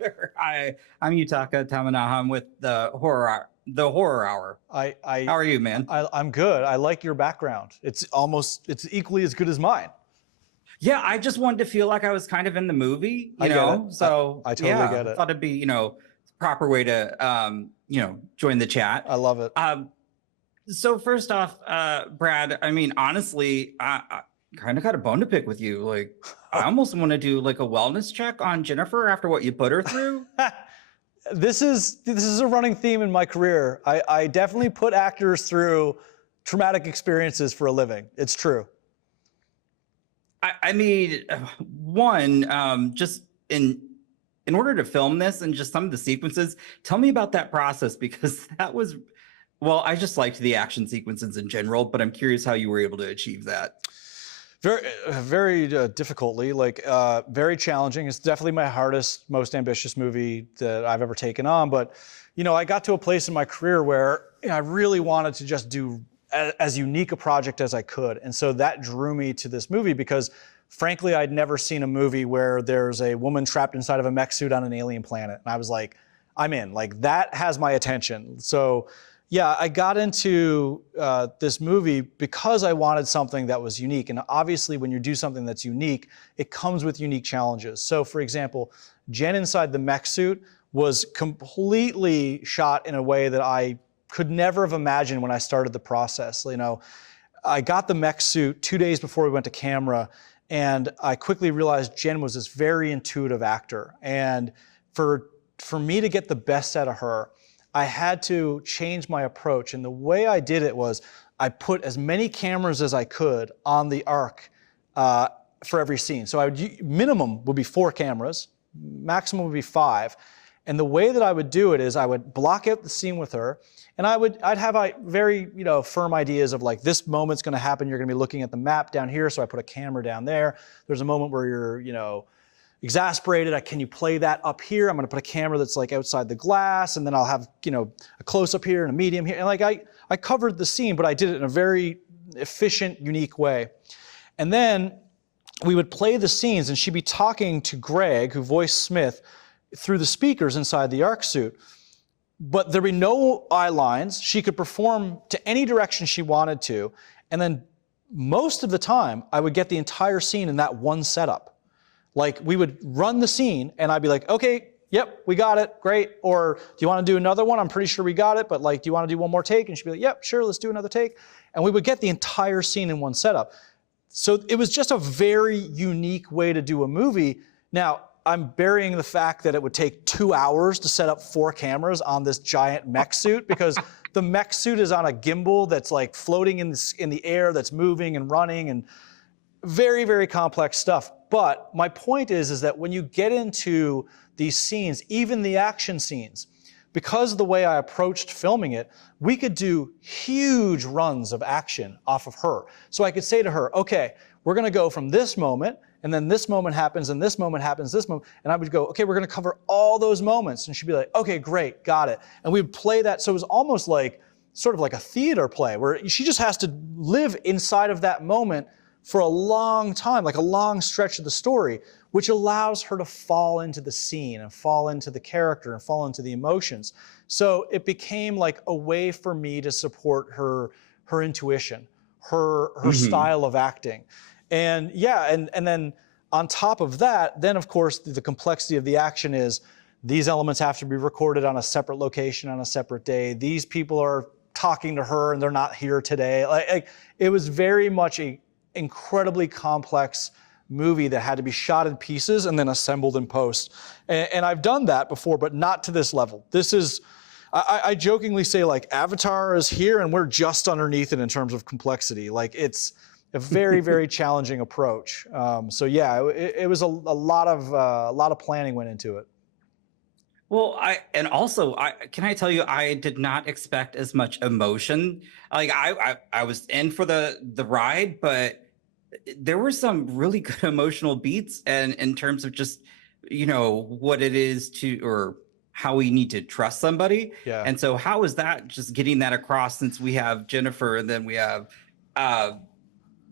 Sure. I'm Yutaka Tamanaha. I'm with the Horror Hour. How are you, man? I'm good. I like your background. It's equally as good as mine. Yeah, I just wanted to feel like I was kind of in the movie, I get it. So I totally get it. thought it'd be, proper way to join the chat. I love it. So first off, Brad, I mean, honestly, I kind of got a bone to pick with you. Like, I almost want to do like a wellness check on Jennifer after what you put her through. This is a running theme in my career. I definitely put actors through traumatic experiences for a living. It's true. I mean, one, just in order to film this and just some of the sequences, tell me about that process, because that was, well, I just liked the action sequences in general, but I'm curious how you were able to achieve that. Very difficultly, very challenging. It's definitely my hardest, most ambitious movie that I've ever taken on. But, I got to a place in my career where I really wanted to just do as unique a project as I could. And so that drew me to this movie because, frankly, I'd never seen a movie where there's a woman trapped inside of a mech suit on an alien planet. And I was like, I'm in. Like, that has my attention. So yeah, I got into this movie because I wanted something that was unique. And obviously, when you do something that's unique, it comes with unique challenges. So for example, Jen inside the mech suit was completely shot in a way that I could never have imagined when I started the process. I got the mech suit 2 days before we went to camera, and I quickly realized Jen was this very intuitive actor. And for me to get the best out of her, I had to change my approach. And the way I did it was I put as many cameras as I could on the arc for every scene. So minimum would be 4 cameras, maximum would be 5. And the way that I would do it is I would block out the scene with her, and I'd have very firm ideas of like, this moment's gonna happen, you're gonna be looking at the map down here, so I put a camera down there. There's a moment where you're exasperated, can you play that up here? I'm gonna put a camera that's like outside the glass, and then I'll have a close up here and a medium here. And like I covered the scene, but I did it in a very efficient, unique way. And then we would play the scenes, and she'd be talking to Greg, who voiced Smith, through the speakers inside the ARC suit. But there'd be no eye lines. She could perform to any direction she wanted to. And then most of the time, I would get the entire scene in that one setup. Like, we would run the scene, and I'd be like, okay, yep, we got it, great. Or, do you want to do another one? I'm pretty sure we got it, but like, do you want to do one more take? And she'd be like, yep, sure, let's do another take. And we would get the entire scene in one setup. So it was just a very unique way to do a movie. Now, I'm burying the fact that it would take 2 hours to set up 4 cameras on this giant mech suit, because the mech suit is on a gimbal that's like floating in the air, that's moving and running, and very, very complex stuff. But my point is that when you get into these scenes, even the action scenes, because of the way I approached filming it, we could do huge runs of action off of her. So I could say to her, okay, we're gonna go from this moment, and then this moment happens, and this moment happens, this moment, and I would go, okay, we're gonna cover all those moments. And she'd be like, okay, great, got it. And we would play that, so it was almost like, sort of like a theater play, where she just has to live inside of that moment for a long time, like a long stretch of the story, which allows her to fall into the scene and fall into the character and fall into the emotions. So it became like a way for me to support her intuition, her style of acting. And yeah, and then on top of that, then of course the complexity of the action is these elements have to be recorded on a separate location on a separate day. These people are talking to her and they're not here today. Like it was very much a incredibly complex movie that had to be shot in pieces and then assembled in post. And I've done that before, but not to this level. This is, I jokingly say, like, Avatar is here and we're just underneath it in terms of complexity. Like, it's a very, very challenging approach. So yeah, it was a lot of planning went into it. Well, can I tell you, I did not expect as much emotion. Like I was in for the ride, but there were some really good emotional beats, and in terms of just, what it is to, or how we need to trust somebody. Yeah. And so how is that just getting that across, since we have Jennifer and then we have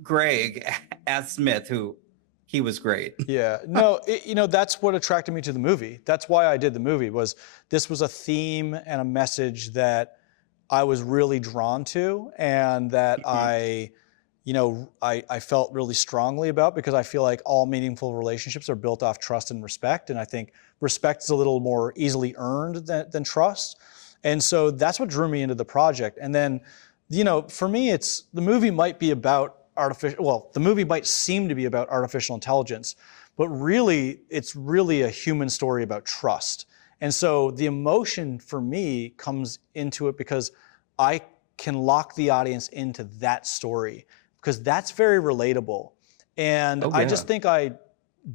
Greg as Smith, who he was great. Yeah, no, that's what attracted me to the movie. That's why I did the movie, was this was a theme and a message that I was really drawn to, and that I felt really strongly about, because I feel like all meaningful relationships are built off trust and respect. And I think respect is a little more easily earned than trust. And so that's what drew me into the project. And then, for me, the movie might be about the movie might seem to be about artificial intelligence, but really, it's really a human story about trust. And so the emotion for me comes into it because I can lock the audience into that story, because that's very relatable. And Oh I yeah. just think I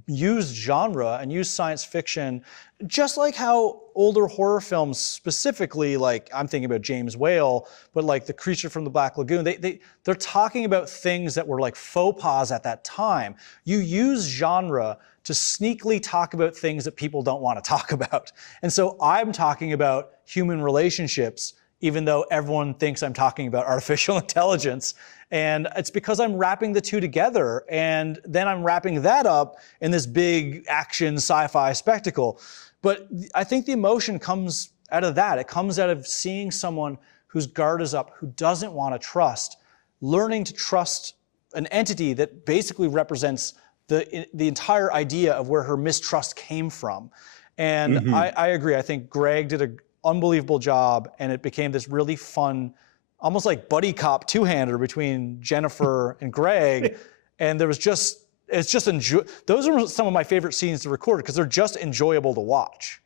used genre and used science fiction, just like how older horror films, specifically, like I'm thinking about James Whale, but like The Creature from the Black Lagoon, they're talking about things that were like faux pas at that time. You use genre to sneakily talk about things that people don't want to talk about. And so I'm talking about human relationships, even though everyone thinks I'm talking about artificial intelligence. And it's because I'm wrapping the two together, and then I'm wrapping that up in this big action sci-fi spectacle. But I think the emotion comes out of that. It comes out of seeing someone whose guard is up, who doesn't want to trust, learning to trust an entity that basically represents the entire idea of where her mistrust came from. And I agree. I think Greg did an unbelievable job, and it became this really fun, almost like buddy cop two-hander between Jennifer and Greg. And those are some of my favorite scenes to record, because they're just enjoyable to watch.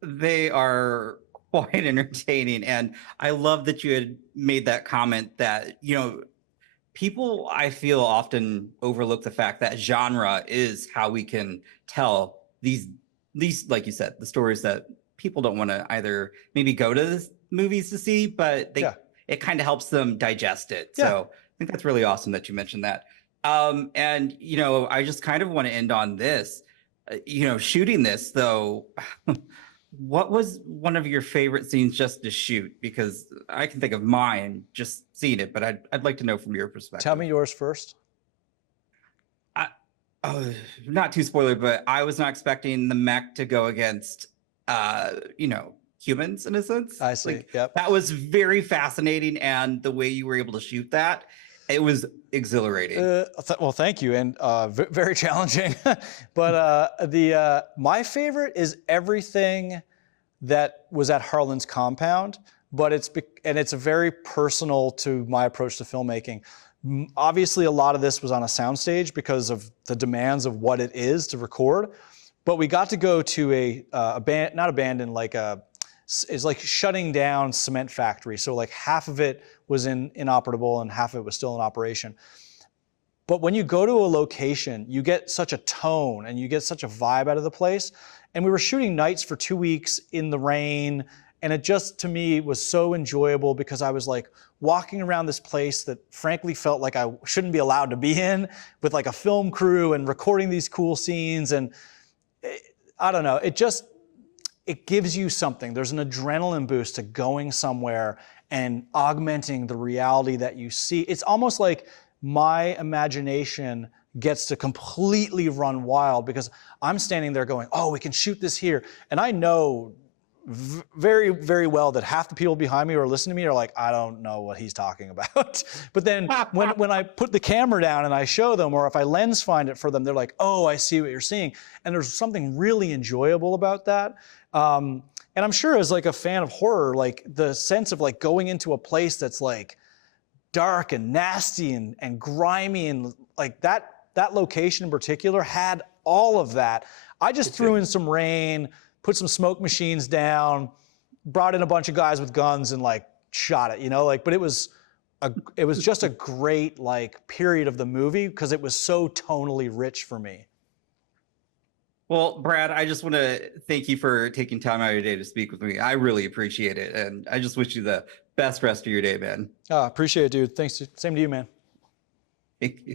They are quite entertaining. And I love that you had made that comment that, people, I feel, often overlook the fact that genre is how we can tell these, like you said, the stories that people don't want to either maybe go to the movies to see, but it kind of helps them digest it. Yeah. So I think that's really awesome that you mentioned that. And, I just kind of want to end on this, shooting this though. What was one of your favorite scenes just to shoot? Because I can think of mine just seeing it, but I'd like to know from your perspective. Tell me yours first. Not too spoiler, but I was not expecting the mech to go against, humans in a sense. I see. Like, yep. That was very fascinating, and the way you were able to shoot that, it was exhilarating. Well, thank you, and very challenging. But my favorite is everything that was at Harlan's compound. But it's very personal to my approach to filmmaking. Obviously, a lot of this was on a soundstage because of the demands of what it is to record. But we got to go to not abandoned, it's like shutting down cement factory. So like half of it was inoperable and half of it was still in operation. But when you go to a location, you get such a tone and you get such a vibe out of the place. And we were shooting nights for 2 weeks in the rain. And it just, to me, was so enjoyable, because I was like walking around this place that frankly felt like I shouldn't be allowed to be in, with like a film crew and recording these cool scenes. And I don't know, it gives you something. There's an adrenaline boost to going somewhere and augmenting the reality that you see. It's almost like my imagination gets to completely run wild, because I'm standing there going, oh, we can shoot this here. And I know very, very well that half the people behind me who are listening to me are like, I don't know what he's talking about. But then when I put the camera down and I show them, or if I lens find it for them, they're like, oh, I see what you're seeing. And there's something really enjoyable about that. And I'm sure, as like a fan of horror, like the sense of like going into a place that's like dark and nasty and grimy, and like that location in particular had all of that. I just threw in some rain, put some smoke machines down, brought in a bunch of guys with guns, and like shot it, but it was just a great like period of the movie, because it was so tonally rich for me. Well, Brad, I just want to thank you for taking time out of your day to speak with me. I really appreciate it. And I just wish you the best rest of your day, man. Appreciate it, dude. Thanks. Same to you, man. Thank you.